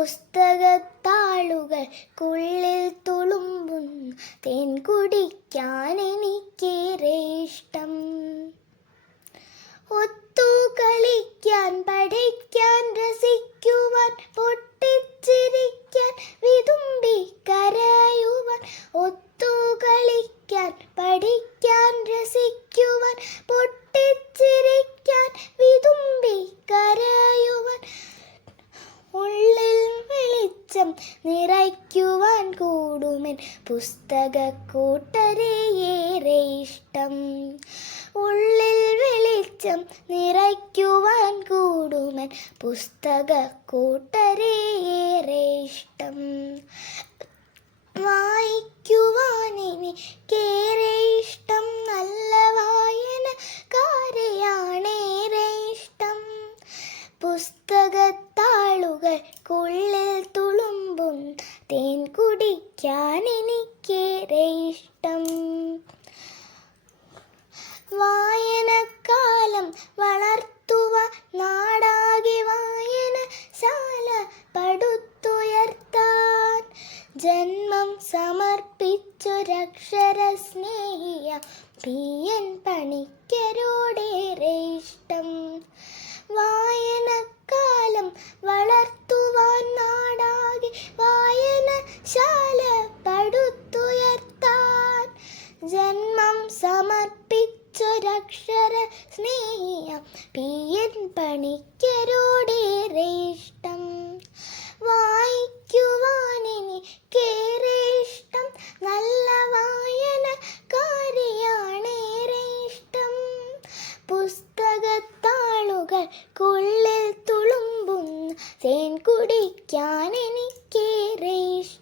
പുസ്തകത്താളുകൾക്കുള്ളിൽ തുളുമ്പുന്നു തേൻ കുടിക്കാൻ എനിക്കേറെ ഇഷ്ടം. ഒത്തു കളിക്കാൻ, പഠിക്കാൻ, രസിക്കുവാൻ, പൊട്ടിച്ചിരിക്കാൻ, വിതുമ്പി കരയുവാൻ. ഒത്തു കളിക്കാൻ, പഠിക്കാൻ, രസിക്കുവാൻ, പൊട്ടിച്ചിരിക്കാൻ, വിതുമ്പി കരയുവാൻ. ഉള്ളിൽ വെളിച്ചം നിറയ്ക്കുവാൻ കൂടുമെൻ പുസ്തകക്കൂട്ടരെ ഏറെ ഇഷ്ടം. ഉള്ളിൽ വെളിച്ചം നിറയ്ക്കുവാൻ കൂടുമെൻ പുസ്തകക്കൂട്ടരെ ഏറെ ഇഷ്ടം. വായിക്കുവാൻ എനിക്കേറെ ഇഷ്ടം, നല്ല വായനക്കാരെയാണേറെ ഇഷ്ടം. പുസ്തകത്താളുകൾക്കുള്ളിൽ തുളുമ്പും തേൻ കുടിക്കാൻ എനിക്കേറെ ഇഷ്ടം. വായനക്കാലം വളർത്തുവാൻ, നാടാകെ വായനശാല പടുത്തുയർത്താൻ, ജന്മം സമർപ്പിച്ചൊരക്ഷരസ്നേഹിയ പി.എൻ. പണിക്കരോടേറെ ഇഷ്ടം. വായനക്കാലം വളർത്തുവാൻ, നാടാകെ വായനശാല പടുത്തുയർത്താൻ, ജന്മം സമർപ്പിച്ചൊരക്ഷരസ്നേഹിയ പി.എൻ. പണിക്കരോടേറെ ഇഷ്ടം. വായിക്കുവാൻ എനിക്കേറെ ഇഷ്ടം, നല്ല വായനക്കാരെയാണേറെ ഇഷ്ടം. പുസ്തകത്താളുകൾക്കുള്ളിൽ തുളുമ്പുന്ന തേൻ കുടിക്കാൻ എനിക്കേറെ ഇഷ്ടം.